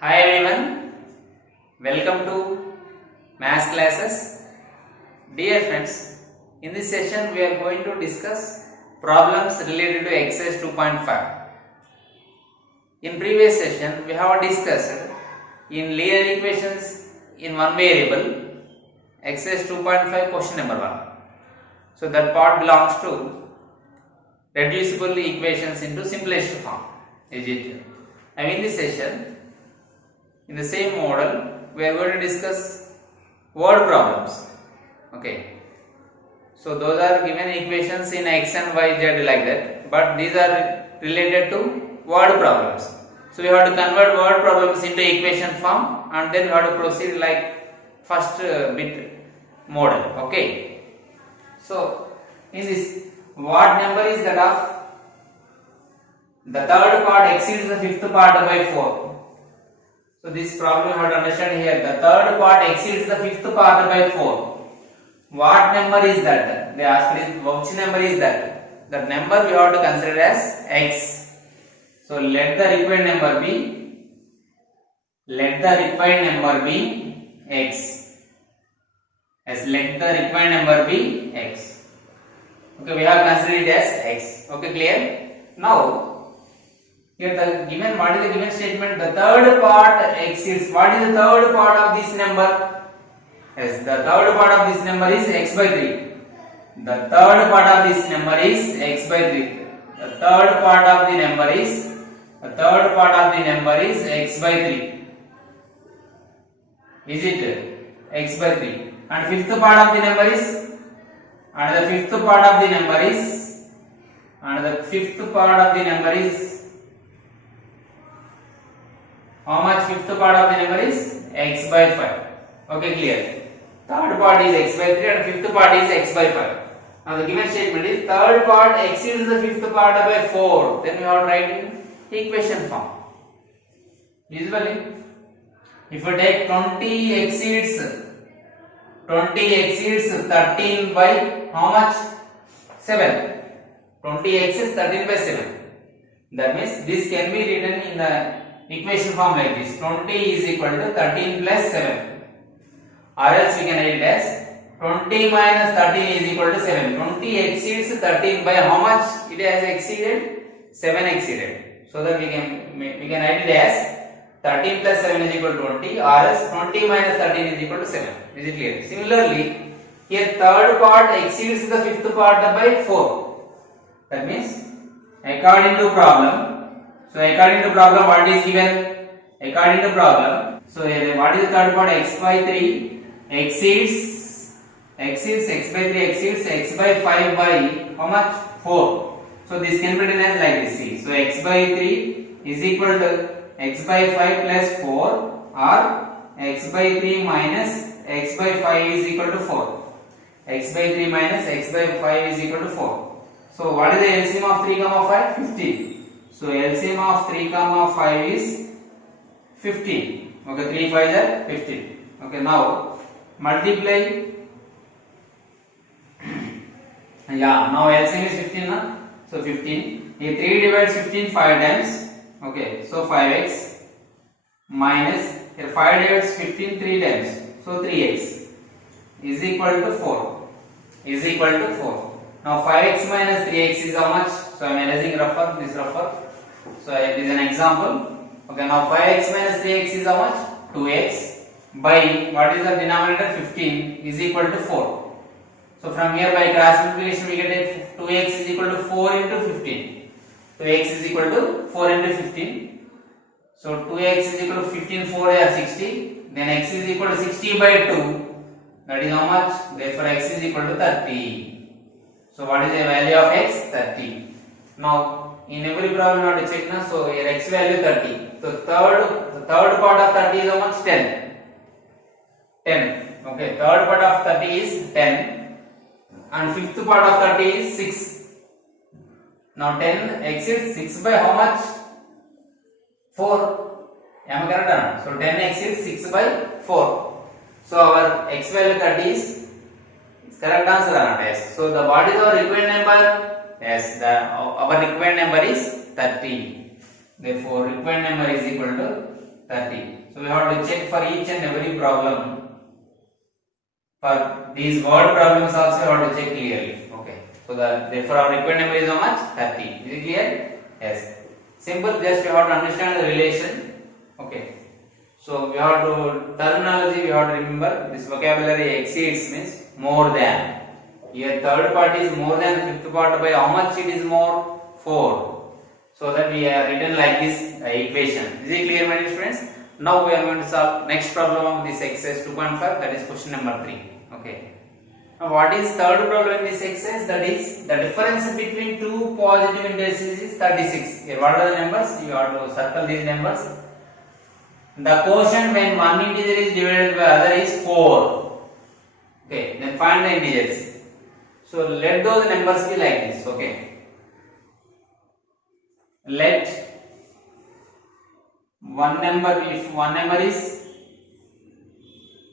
Hi everyone, welcome to maths classes. Dear friends, in this session we are going to discuss problems related to exercise 2.5. In previous session we have discussed in linear equations in one variable exercise 2.5 question number 1. So that part belongs to reducible equations into simplest form. Is it? And in this session, in the same model, we are going to discuss word problems. Okay. So those are given equations in x and y, z like that, but these are related to word problems. So we have to convert word problems into equation form, and then we have to proceed like first bit model. Okay. So in this, what number is that of the third part exceeds the fifth part by 4. So this problem you have to understand here. The third part exceeds the fifth part by 4. What number is that? They asked is which number is that? That number we have to consider as x. So let the required number be x. As let the required number be x. Okay, we have considered it as x. Okay, clear? Now here the given, what is the given statement? The third part exceeds. What is the third part of this number? Yes, the third part of this number is x by 3. The third part of this number is x by 3. The third part of the number is x by 3. Is it x by 3? And fifth part of the number is, and the fifth part of the number is, how much? Fifth part of the number is x by 5. Okay, clear? Third part is x by 3 and fifth part is x by 5. Now the given statement is third part exceeds the fifth part by 4. Then we have to write in equation form. Usually, if you take 20 exceeds 13 by how much? 7. 20 exceeds 13 by 7. That means this can be written in the equation form like this. 20 is equal to 13 plus 7. Or else we can write it as 20 minus 13 is equal to 7. 20 exceeds 13 by how much it has exceeded? 7 exceeded. So that we can write it as 13 plus 7 is equal to 20, or else 20 minus 13 is equal to 7. Is it clear? Similarly, here third part exceeds the fifth part by 4. That means according to problem, what is given? According to problem, so what is the third part? X by 3 exceeds x by 3 exceeds x by 5 by how much? 4. So this can be written as like this. See, so x by 3 is equal to x by 5 plus 4, or x by 3 minus x by 5 is equal to 4. X by 3 minus x by 5 is equal to 4. So what is the LCM of 3 comma 5? 15. So LCM of 3 comma 5 is 15. Okay, 3 5 are 15. Okay, now multiply. Yeah, now LCM is 15 na? So 15. Here 3 divides 15 5 times. Okay, so 5x minus, here 5 divides 15 3 times. So 3x is equal to 4. Now 5x minus 3x is how much? So I am erasing this rougher. So it is an example. Okay, now 5x minus 3x is how much? 2x by what is the denominator? 15 is equal to 4. So from here by cross multiplication we get 2x is equal to 4 into 15. 2x is equal to 4 into 15. So 2x is equal to 15, 4 are 60. Then x is equal to 60 by 2. That is how much? Therefore x is equal to 30. So what is the value of x? 30. Now in every problem you have to check now. So here x value 30. So the third part of 30 is how much? 10. 10. Okay, third part of 30 is 10. And fifth part of 30 is 6. Now 10 exceeds 6 by how much? 4. Am I correct or not? So 10 exceeds 6 by 4. So our x value 30 is correct answer or not? Yes. So what is our required number? Yes, our required number is 30. Therefore required number is equal to 30. So we have to check for each and every problem. For these word problems also we have to check clearly. Okay. So therefore our required number is how much? 30. Is it clear? Yes. Simple. Just you have to understand the relation. Okay. So we have to terminology. We have to remember this vocabulary exceeds means more than. Here third part is more than, fifth part by how much it is more? 4. So that we have written like this equation. Is it clear, my dear students? Now we are going to solve next problem of this exercise 2.5, that is question number 3. Okay. Now what is third problem in this exercise? That is the difference between two positive indices is 36. Here what are the numbers? You have to circle these numbers. The quotient when one integer is divided by other is 4. Okay. Then find the integers. So let those numbers be like this. Okay. Let one number, if one number is,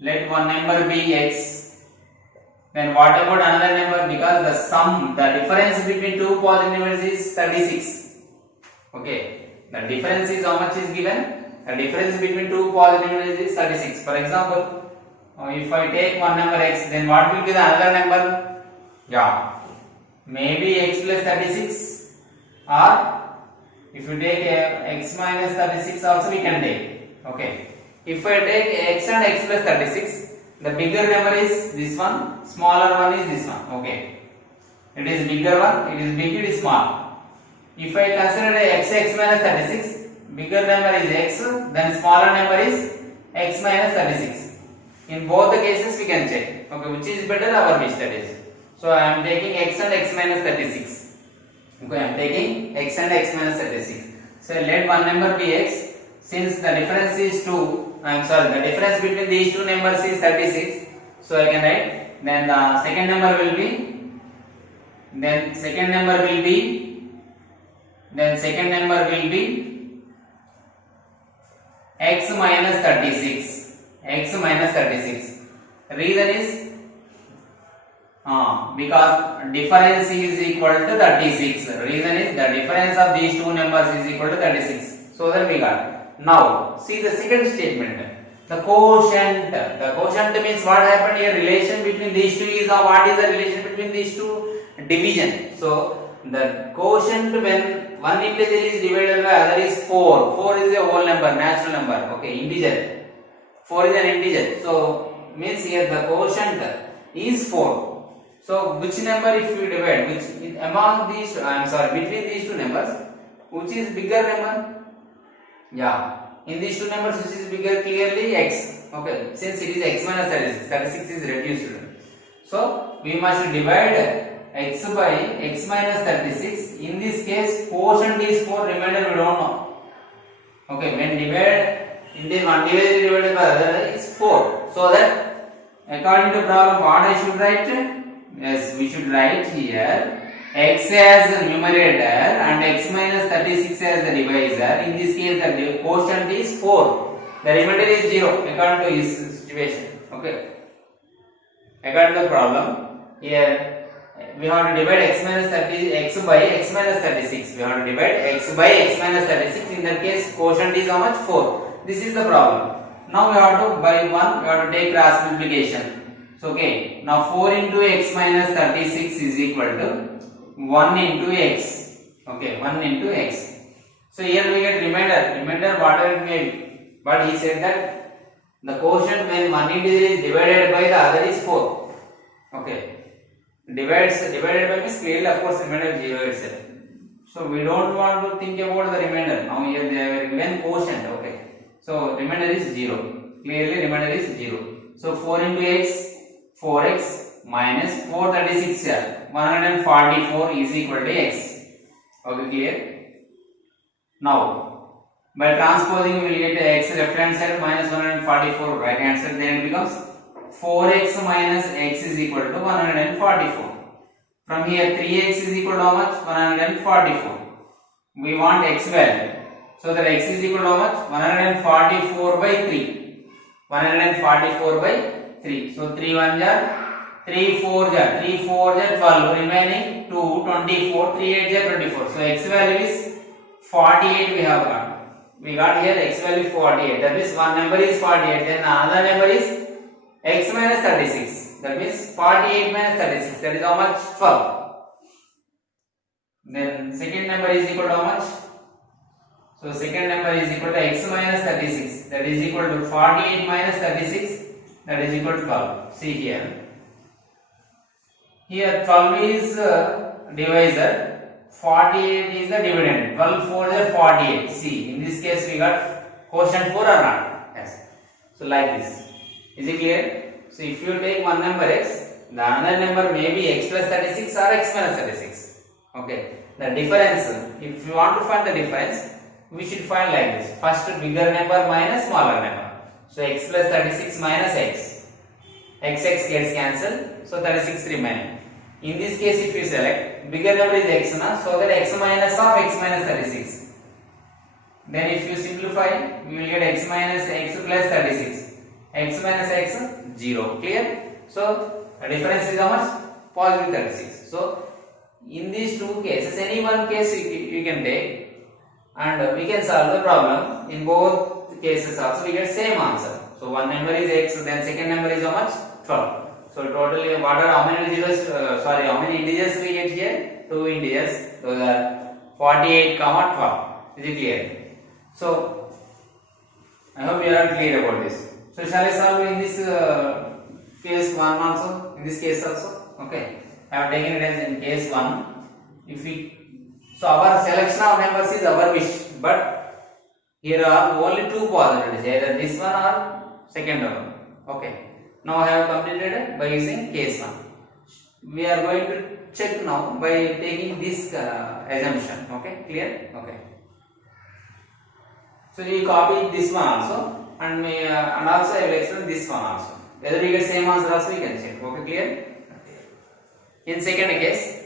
let one number be x, then what about another number? Because the sum, the difference between two positive numbers is 36. Okay, the difference is how much is given? The difference between two positive numbers is 36. For example, if I take one number x, then what will be the other number? Yeah, maybe x plus 36, or if you take x minus 36 also we can take. Okay. If I take x and x plus 36, the bigger number is this one, smaller one is this one. Okay. It is bigger one, it is big, it is small. If I consider x minus 36, bigger number is x, then smaller number is x minus 36. In both the cases we can check. Okay, which is better, our which, that is. So I am taking x and x minus 36. Okay, I am taking x and x minus 36. So let one number be x. Since the difference is 2, the difference between these two numbers is 36. So I can write. Then the second number will be. Then second number will be. Then second number will be x minus 36. X minus 36. Reason is because difference is equal to 36. Reason is the difference of these two numbers is equal to 36. So that we got. Now see the second statement. The quotient. The quotient means what happened here? Relation between these two is what is the relation between these two? Division. So the quotient when one integer is divided by other is 4. 4 is a whole number, natural number. Okay, integer. 4 is an integer. So means here the quotient is 4. So which number if you divide, which among these, between these two numbers, which is bigger number? Yeah, in these two numbers which is bigger, clearly x. Okay, since it is x minus 36, 36 is reduced. So we must divide x by x minus 36. In this case, quotient is 4, remainder we don't know. Okay, when divide, in the one divided by other is 4. So that according to problem, what I should write? Yes, we should write here x as the numerator and x minus 36 as the divisor. In this case, the quotient is 4. The remainder is 0 according to his situation. Okay. According to the problem, here we have to divide x by x minus 36. We have to divide x by x minus 36. In that case, quotient is how much? 4. This is the problem. Now we have to, by 1, we have to take cross multiplication. So okay, now 4 into x minus 36 is equal to 1 into x. Okay, 1 into x. So here we get remainder. Remainder whatever it may be. But he said that the quotient when one integer is divided by the other is 4. Okay. Divided by means clearly of course remainder 0 itself. So we don't want to think about the remainder. Now here they have given quotient. Okay. So remainder is 0. Clearly remainder is 0. So 4 into x, 4x minus 436 here, 144 is equal to x. Okay, clear? Now, by transposing we will get x left hand side minus 144 right hand side, then it becomes 4x minus x is equal to 144. From here 3x is equal to how much? 144. We want x value. So that x is equal to how much? 144 by 3. 144 by 3. So 3 1 jar, 3 4 jar, 3 4 jar 12, remaining 2, 24, 3 8 jar 24. So x value is 48 we have got. we got here x value 48. That means one number is 48. Then another number is x minus 36. That means 48 minus 36. That is how much? 12. Then second number is equal to how much? So second number is equal to x minus 36. That is equal to 48 minus 36. That is equal to 12. See here. Here 12 is divisor. 48 is the dividend. 12 4 is 48. See, in this case we got quotient 4 or not? Yes. So like this. Is it clear? So if you take one number x, the another number may be x plus 36 or x minus 36. Okay. The difference, if you want to find the difference, we should find like this. First bigger number minus smaller number. So x plus 36 minus x. X gets cancelled. So 36 remaining. In this case, if you select bigger number is x, so that x minus of x minus 36. Then if you simplify, we will get x minus x plus 36. X minus x 0. Clear? So the difference is how much? Positive 36. So in these two cases, any one case you can take, and we can solve the problem. In both cases also we get same answer. So one number is x, then second number is how much? 12. So totally, what are how many zeros? How many integers we get here? 2 integers. Those are 48, 12. Is it clear? So I hope you are clear about this. So shall I solve in this case 1 also? In this case also? Okay. I have taken it as in case 1. If we, so our selection of numbers is our wish, but here are only 2 possibilities, either this one or second one. Okay. Now I have completed by using case 1. We are going to check now by taking this assumption. Okay, clear? Okay. So we copy this one also, and also I will explain this one also. Whether we get same answer also we can check. Okay, clear? In second case,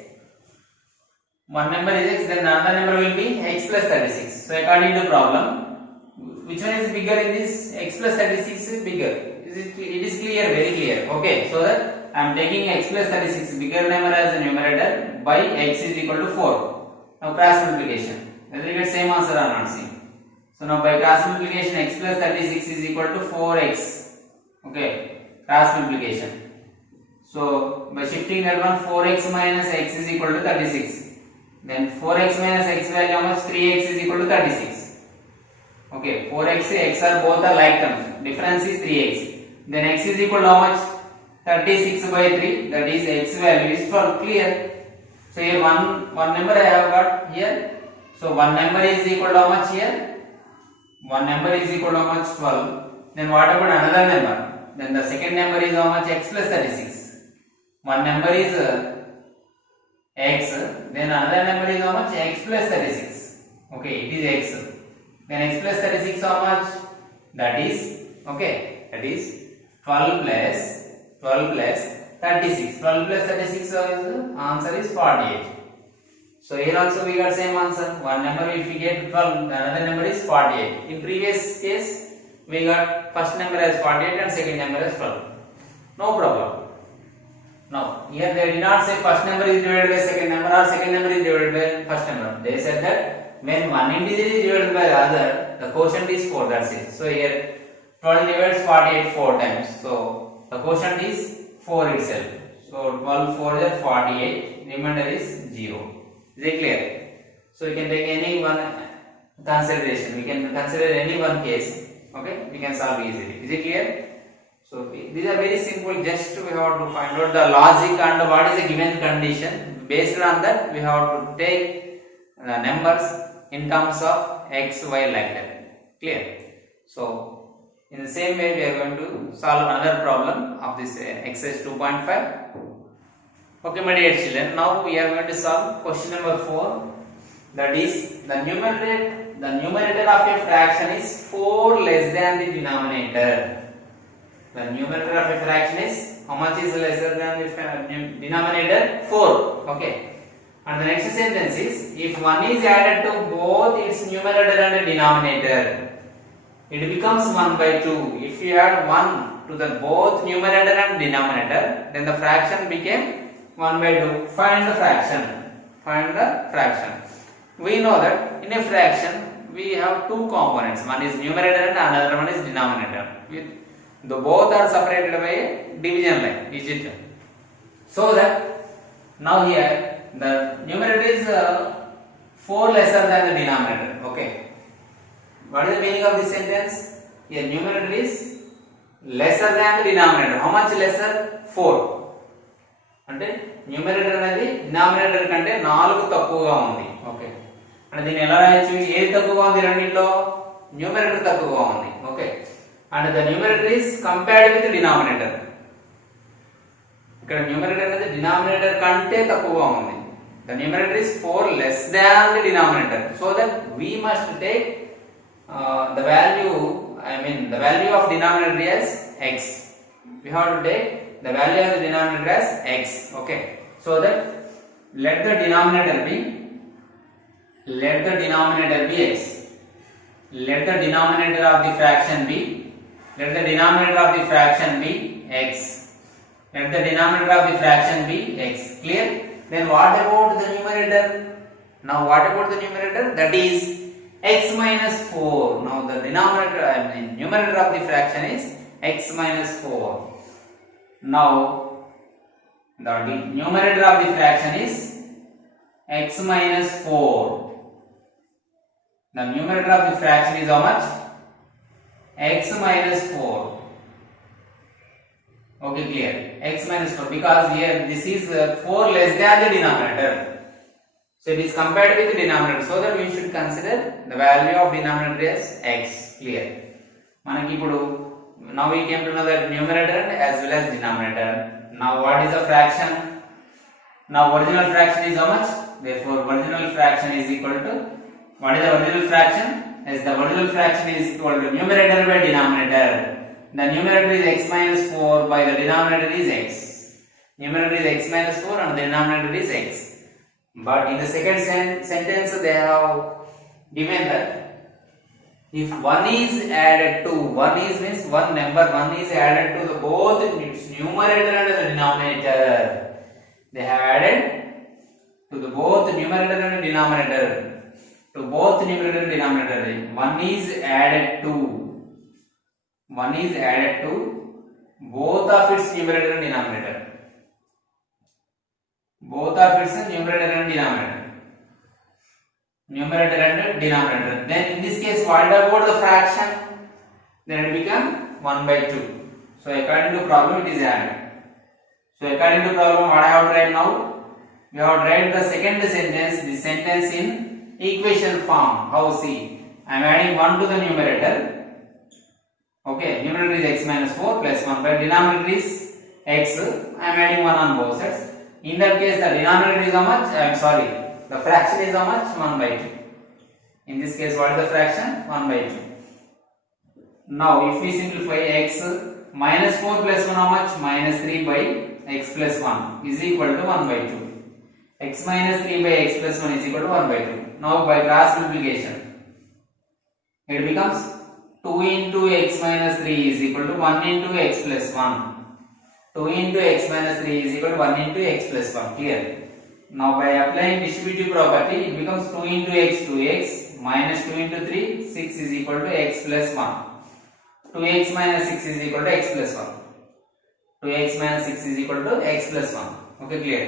one number is x, then another number will be x plus 36. So according to problem, which one is bigger in this? X plus 36 is bigger. It is clear, very clear. Okay, so that I am taking x plus 36 bigger number as a numerator by x is equal to 4. Now cross multiplication. Whether you get same answer or not, see. So now by cross multiplication, x plus 36 is equal to 4x. Okay, cross multiplication. So by shifting that one, 4x minus x is equal to 36. Then 4x minus x value how much? 3x is equal to 36. Okay, 4x and x are both are like terms. Difference is 3x. Then x is equal to how much? 36 by 3. That is x value is 12. Clear? So here one number I have got here. So one number is equal to how much here? One number is equal to how much? 12. Then what about another number? Then the second number is how much? X plus 36. One number is x, then another number is how much? X plus 36. Okay, it is x. Then x plus 36 how much? That is, okay, that is 12 plus 36. 12 plus 36 answer is 48. So here also we got same answer. One number if we get 12, another number is 48. In previous case, we got first number as 48 and second number as 12. No problem. Now, here they did not say first number is divided by second number or second number is divided by first number. They said that when one integer is divided by the other, the quotient is 4, that's it. So here 12 divides 48 4 times. So the quotient is 4 itself. So 12 4 is 48, remainder is 0. Is it clear? So we can take any one consideration. We can consider any one case. Okay, we can solve easily. Is it clear? So these are very simple. Just we have to find out the logic and what is a given condition. Based on that, we have to take numbers in terms of x, y like that. Clear? So in the same way, we are going to solve another problem of this exercise 2.5. Okay, my dear children. Now we are going to solve question number 4. That is the numerator of a fraction is 4 less than the denominator. The numerator of a fraction is how much is lesser than the denominator? 4. Okay. And the next sentence is if 1 is added to both its numerator and denominator, it becomes 1 by 2. If you add 1 to the both numerator and denominator, then the fraction became 1 by 2. Find the fraction. Find the fraction. We know that in a fraction we have two components. One is numerator and another one is denominator. The both are separated by a division line. Is it? So that now here the numerator is 4 lesser than the denominator. Okay. What is the meaning of this sentence? Here numerator is lesser than the denominator. How much lesser? 4. అంటే numerator అనేది denominator కంటే 4 తక్కువగా ఉంది. Okay, అంటే దీన్ని ఎలా రాయొచ్చు? ఏది తక్కువగా ఉంది రెండిట్లో? న్యూమరేటర్ తక్కువగా ఉంది. Okay, and the numerator is compared with denominator. ఇక్కడ న్యూమరేటర్ అనేది డినామినేటర్ కంటే తక్కువగా ఉంది. The numerator is 4 less than the denominator, so that we must take the value, the value of denominator as x. We have to take the value of the denominator as x. Okay, so that let the denominator be x. Let the denominator of the fraction be x. Let the denominator of the fraction be x. Clear? Then what about the numerator? Now what about the numerator? That is x minus 4. Now the numerator of the fraction is x minus 4. Now the numerator of the fraction is x minus 4. The numerator of the fraction is how much? X minus 4. Okay, clear? X minus 4, because here this is 4 less than the denominator. So it is compared with the denominator, so that we should consider the value of denominator as x. Clear? Manaki ipudu now we came to know that numerator as well as denominator. Now what is a fraction? Now original fraction is how much? Therefore original fraction is equal to, what is the original fraction? As the original fraction is equal to numerator by denominator. The numerator is x minus 4 by the denominator is x. Numerator is x minus 4 and the denominator is x. But in the second sentence they have given that if 1 is added to, 1 is means one number, 1 is added to the both numerator and the denominator. They have added to the both numerator and denominator. To both numerator and denominator. 1 is added to both of its numerator and denominator. Both of its numerator and denominator. Numerator and denominator. Then in this case, what about the fraction? Then it become 1 by 2. So according to problem, it is added. So according to problem, what I have to write now? We have to write the second sentence. The sentence in equation form. How? See, I am adding 1 to the numerator. Okay, numerator is x minus 4 plus 1 by denominator is x. I am adding 1 on both sides. In that case, the denominator is how much? The fraction is how much? 1 by 2. In this case, what is the fraction? 1 by 2. Now, if we simplify x, minus 4 plus 1 how much? Minus 3 by x plus 1 is equal to 1 by 2. X minus 3 by x plus 1 is equal to 1 by 2. Now, by cross multiplication, it becomes 2 into x minus 3 is equal to 1 into x plus 1. 2 into x minus 3 is equal to 1 into x plus 1. Clear? Now by applying distributive property, it becomes 2 into x 2x minus 2 into 3, 6 is equal to x plus 1. 2x minus 6 is equal to x plus 1. 2x minus 6 is equal to x plus 1. Okay, clear?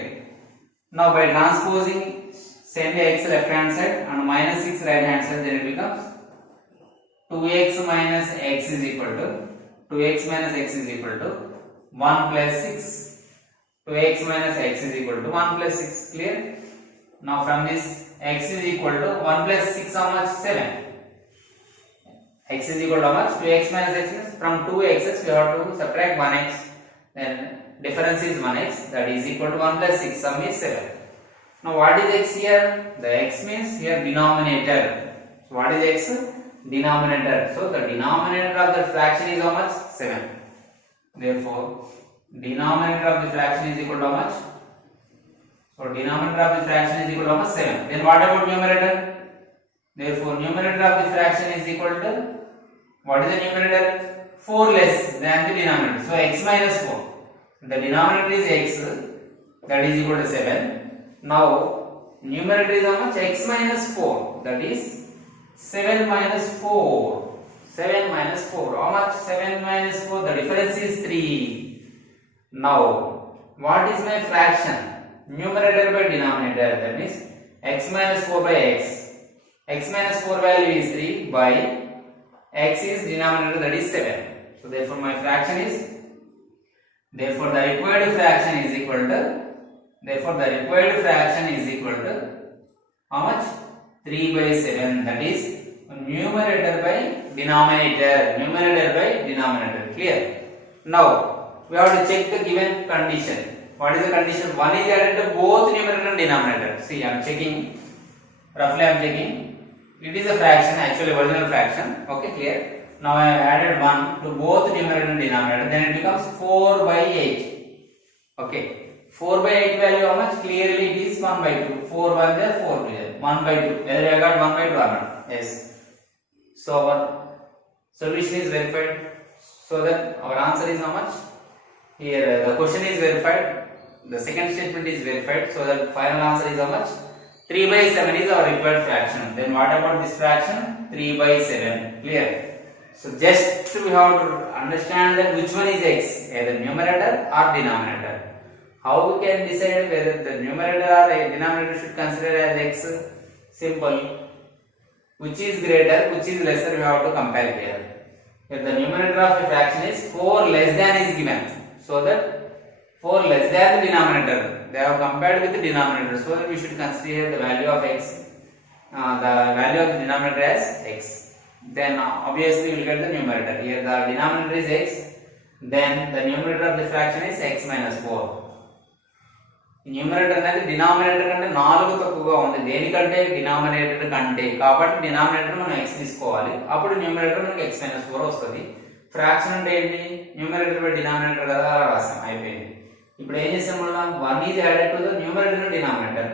Now by transposing, send x left hand side and minus 6 right hand side, then it becomes 2x minus x is equal to 1 plus 6. 2x minus x is equal to 1 plus 6. Clear? Now from this, x is equal to 1 plus 6 how much? 7. X is equal to how much? 2x minus x means from 2x's we have to subtract 1x. Then difference is 1x, that is equal to 1 plus 6, sum is 7. Now what is x here? The x means here denominator. So what is x? Denominator. So the denominator of the fraction is how much? 7. Therefore denominator of the fraction is equal to how much? So denominator of the fraction is equal to how much? 7. Then what about numerator? Therefore numerator of the fraction is equal to, what is the numerator? 4 less than the denominator. So x minus 4. The denominator is x, that is equal to 7. Now numerator is how much? X minus 4, that is 7 minus 4. 7 minus 4. How much? 7 minus 4. The difference is 3. Now, what is my fraction? Numerator by denominator. That means x minus 4 by x. X minus 4 value is 3 by x is denominator, that is 7. So therefore my fraction is, therefore the required fraction is equal to, how much? 3 by 7, that is numerator by denominator, clear? Now we have to check the given condition. What is the condition? 1 is added to both numerator and denominator. See, I am checking, roughly I am checking. It is a fraction, actually original fraction. Okay, clear? Now I have added 1 to both numerator and denominator, then it becomes 4 by 8. Okay, 4 by 8 value how much? Clearly it is 1 by 2. 4 1 there, 4 2 there. 1 by 2. Whether I got 1 by 2 or not? Yes. So our solution is verified. So that our answer is how much? Here the question is verified. The second statement is verified. So the final answer is how much? 3 by 7 is our required fraction. Then what about this fraction? 3 by 7. Clear? So just we have to understand that which one is x, either numerator or denominator. How we can decide whether the numerator or denominator should consider as x? Simple. Which is greater, which is lesser, we have to compare here. If the numerator of a fraction is 4 less than is given, so that 4 less than the denominator, they have compared with the denominator, so that we should consider the value of x, the value of the denominator as x. Then obviously we will get the numerator. Here the denominator is x, then the numerator of the fraction is x minus 4. Numerator అనేది denominator కంటే 4 తక్కువగా ఉంది. దేనికంటే? Denominator కంటే. కాబట్టి denominator మనం x తీసుకోవాలి. అప్పుడు న్యూమరేటర్ మనకి x - 4 వస్తుంది. ఫ్రాక్షన్ అంటే ఏంటి? న్యూమరేటర్ బై డినామినేటర్ కదా, అలా రాసాం, అయిపోయింది. ఇప్పుడు ఏం చేసాం మనం? 1 is added to the numerator and denominator.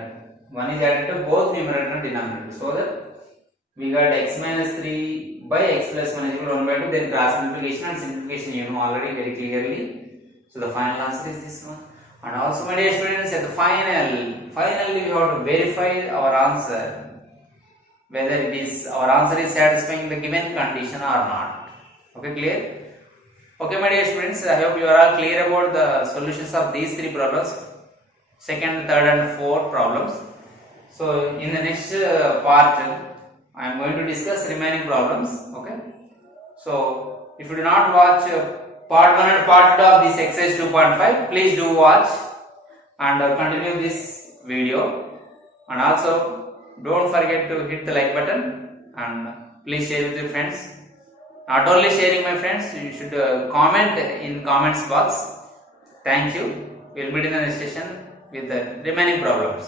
1 is added to both numerator and denominator. So that we got x - 3 by x plus 1 is equal to 1 by 2. Then cross multiplication and simplification you know already very clearly. So the final answer is this one. And also my dear students, at the finally we have to verify our answer, whether our answer is satisfying the given condition or not. Okay, clear? Okay my dear students, I hope you are all clear about the solutions of these 3 problems, second, third and fourth problems. So in the next part I am going to discuss remaining problems. Okay, so if you do not watch part 1 and part 2 of this exercise 2.5, please do watch and continue this video, and also don't forget to hit the like button and please share with your friends. Not only sharing my friends, you should comment in comments box. Thank you. We will meet in the next session with the remaining problems.